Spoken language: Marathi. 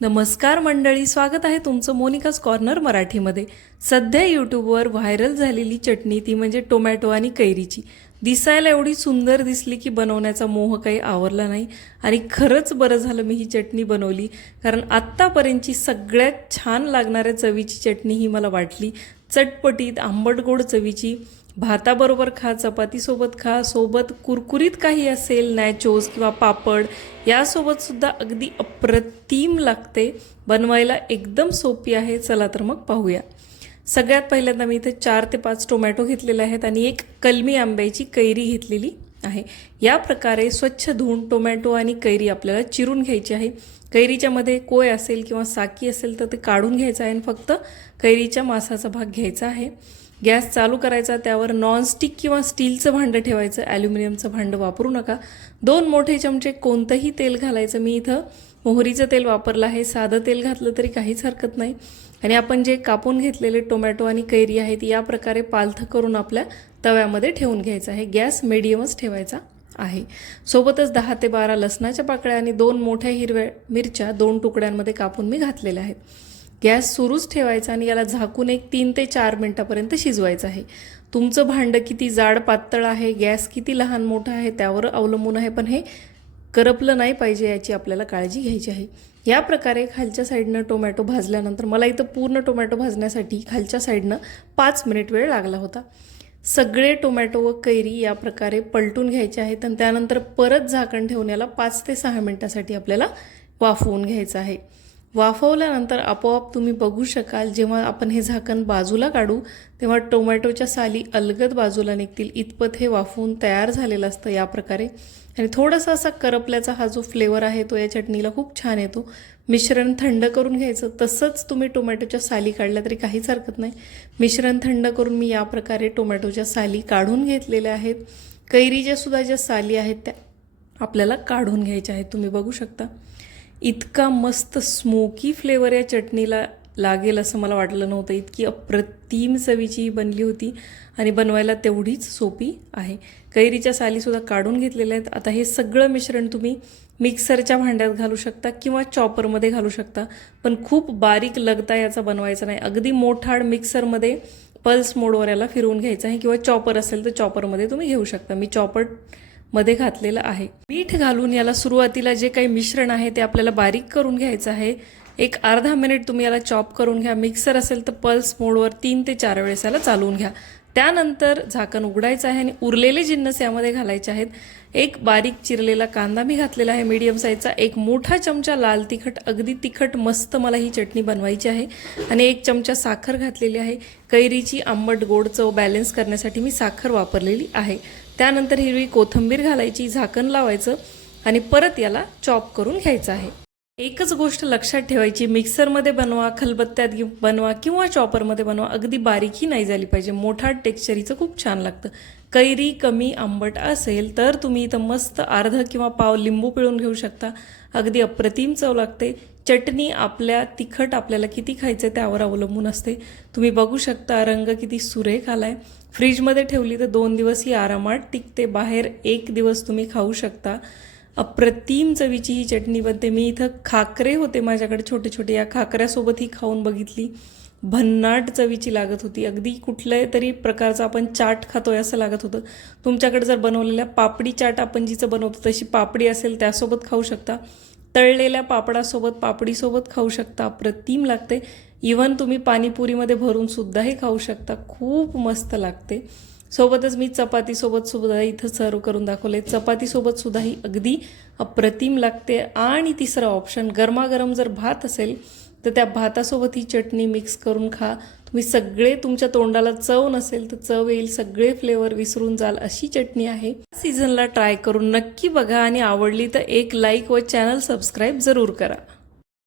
नमस्कार मंडळी स्वागत आहे तुमचं मोनिकाच कॉर्नर मराठीमध्ये. सध्या यूट्यूबवर व्हायरल झालेली चटणी ती म्हणजे टोमॅटो आणि कैरीची. दिसायला एवढी सुंदर दिसली की बनवण्याचा मोह काही आवरला नाही. आणि खरंच बरं झालं मी ही चटणी बनवली कारण आत्तापर्यंतची सगळ्यात छान लागणाऱ्या चवीची चटणी ही मला वाटली. चटपटीत आंबट गोड चवीची भाताबरोबर खा चपातीसोबत खा सोबत कुरकुरीत काही असेल नॅचोज किंवा पापड यासोबतसुद्धा अगदी अप्रतिम लागते. बनवायला एकदम सोपी आहे. चला तर मग पाहूया. सगळ्यात पहिल्यांदा मी इथे चार ते पाच टोमॅटो घेतलेले आहेत आणि एक कलमी आंब्याची कैरी घेतलेली आहे. या प्रकारे स्वच्छ धुवून टोमॅटो आणि कैरी आपल्याला चिरून घ्यायची आहे. कैरीच्यामध्ये कोय असेल किंवा साकी असेल तर ते काढून घ्यायचं आहे आणि फक्त कैरीच्या मासाचा भाग घ्यायचा आहे. गॅस चालू करायचा त्यावर नॉनस्टिक किंवा स्टीलचं भांडं ठेवायचं ॲल्युमिनियमचं भांडं वापरू नका. दोन मोठे चमचे कोणतंही तेल घालायचं. मी इथं मोहरीचं तेल वापरलं आहे. साधं तेल घातलं तरी काहीच हरकत नाही. आणि आपण जे कापून घेतलेले टोमॅटो आणि कैरी आहेत या प्रकारे पालथं करून आपल्या तव्यामध्ये ठेवून घ्यायचं आहे. गॅस मिडियमच ठेवायचा आहे. सोबतच दहा ते बारा लसणाच्या पाकळ्या आणि दोन मोठ्या हिरव्या मिरच्या दोन तुकड्यांमध्ये कापून मी घातलेल्या आहेत. गॅस सुरूच ठेवायचा आणि याला झाकून एक तीन ते चार मिनटापर्यंत शिजवायचं आहे. तुमचं भांडं किती जाड पातळ आहे गॅस किती लहान मोठं आहे त्यावर अवलंबून आहे पण हे करपलं नाही पाहिजे याची आपल्याला काळजी घ्यायची आहे. या प्रकारे खालच्या साईडनं टोमॅटो भाजल्यानंतर मला इथं पूर्ण टोमॅटो भाजण्यासाठी खालच्या साईडनं पाच मिनिट वेळ लागला होता. सगळे टोमॅटो व कैरी या प्रकारे पलटून घ्यायचे आहेत आणि त्यानंतर परत झाकण ठेवून याला पाच ते सहा मिनटासाठी आपल्याला वाफवून घ्यायचं आहे. वाफवल्यानंतर आपोआप तुम्ही बघू शकाल जेव्हा आपण हे झाकण बाजूला काढू तेव्हा टोमॅटोच्या साली अलगद बाजूला निघतील. इतपत हे वाफवून तयार झालेलं असतं या प्रकारे. आणि थोडासा असा करपल्याचा हा जो फ्लेवर आहे तो या चटणीला खूप छान येतो. मिश्रण थंड करून घ्यायचं. तसंच तुम्ही टोमॅटोच्या साली काढल्या तरी काहीच हरकत नाही. मिश्रण थंड करून मी या प्रकारे टोमॅटोच्या साली काढून घेतलेल्या आहेत. कैरीच्या सुद्धा ज्या साली आहेत त्या आपल्याला काढून घ्यायच्या आहेत. तुम्ही बघू शकता. इतका मस्त स्मोकी फ्लेवर या चटणीला लागेल असं मला वाटलं नव्हतं. इतकी अप्रतिम चवीची ही बनली होती आणि बनवायला तेवढीच सोपी आहे. कैरीच्या सालीसुद्धा काढून घेतलेल्या आहेत. आता हे सगळं मिश्रण तुम्ही मिक्सरच्या भांड्यात घालू शकता किंवा चॉपरमध्ये घालू शकता. पण खूप बारीक लगता याचा बनवायचा नाही. अगदी मोठाड मिक्सरमध्ये पल्स मोडवर याला फिरवून घ्यायचं आहे किंवा चॉपर असेल तर चॉपरमध्ये तुम्ही घेऊ शकता. मी चॉपर मध्ये घातलेलं आहे. मीठ घालून याला सुरुवातीला जे काही मिश्रण आहे ते आपल्याला बारीक करून घ्यायचं आहे. एक अर्धा मिनिट तुम्ही याला चॉप करून घ्या. मिक्सर असेल तर पल्स मोडवर तीन ते चार वेळेस याला चालवून घ्या. त्यानंतर झाकण उघडायचं आहे आणि उरलेले जिन्नस यामध्ये घालायचे आहेत. एक बारीक चिरलेला कांदा मी घातलेला आहे मीडियम साईजचा एक मोठा चमचा लाल तिखट अगदी तिखट मस्त मला ही चटणी बनवायची आहे. आणि एक चमचा साखर घातलेली आहे. कैरीची आंबट गोड चव बॅलन्स करण्यासाठी मी साखर वापरलेली आहे. त्यानंतर हिरवी कोथिंबीर घालायची झाकण लावायचं आणि परत याला चॉप करून घ्यायचं आहे. एकच गोष्ट लक्षात ठेवायची मिक्सरमध्ये बनवा खलबत्त्यात बनवा किंवा चॉपरमध्ये बनवा अगदी बारीकही नाही झाली पाहिजे. मोठा टेक्स्चरीचं खूप छान लागतं. कैरी कमी आंबट असेल तर तुम्ही इथं मस्त अर्ध किंवा पाव लिंबू पिळून घेऊ शकता. अगदी अप्रतिम चव लागते. चटणी आपल्या तिखट आपल्याला किती खायचं त्यावर अवलंबून असते. तुम्ही बघू शकता रंग किती सुरेख आहे फ्रीजमध्ये ठेवली तर दोन दिवस ही आरामात टिकते. बाहेर एक दिवस तुम्ही खाऊ शकता. अप्रतिम चवीची ही चटणी बनते. मी इथं खाकरे होते माझ्याकडे छोटे छोटे या खाकऱ्यासोबत ही खाऊन बघितली. भन्नाट चवीची लागत होती. अगदी कुठल्या तरी प्रकारचा आपण चाट खातोय असं लागत होतं. तुमच्याकडे जर बनवलेल्या पापडी चाट आपण जिचं बनवतो तशी पापडी असेल त्यासोबत खाऊ शकता. तळलेल्या पापडासोबत पापडीसोबत खाऊ शकता. अप्रतिम लागते. इवन तुम्ही पाणीपुरीमध्ये भरून सुद्धाही खाऊ शकता. खूप मस्त लागते. सोबतच मी चपातीसोबत सुद्धा इथं सर्व करून दाखवले चपातीसोबत सुद्धा ही अगदी अप्रतिम लागते. आणि तिसरं ऑप्शन गरमागरम जर भात असेल तर त्या भातासोबत ही चटणी मिक्स करून खा. तुम्ही सगळे तुमच्या तोंडाला चव नसेल तर चव येईल सगळे फ्लेवर विसरून जाल अशी चटणी आहे. सीझनला ट्राय करून नक्की बघा आणि आवडली तर एक लाईक व चॅनल सबस्क्राईब जरूर करा.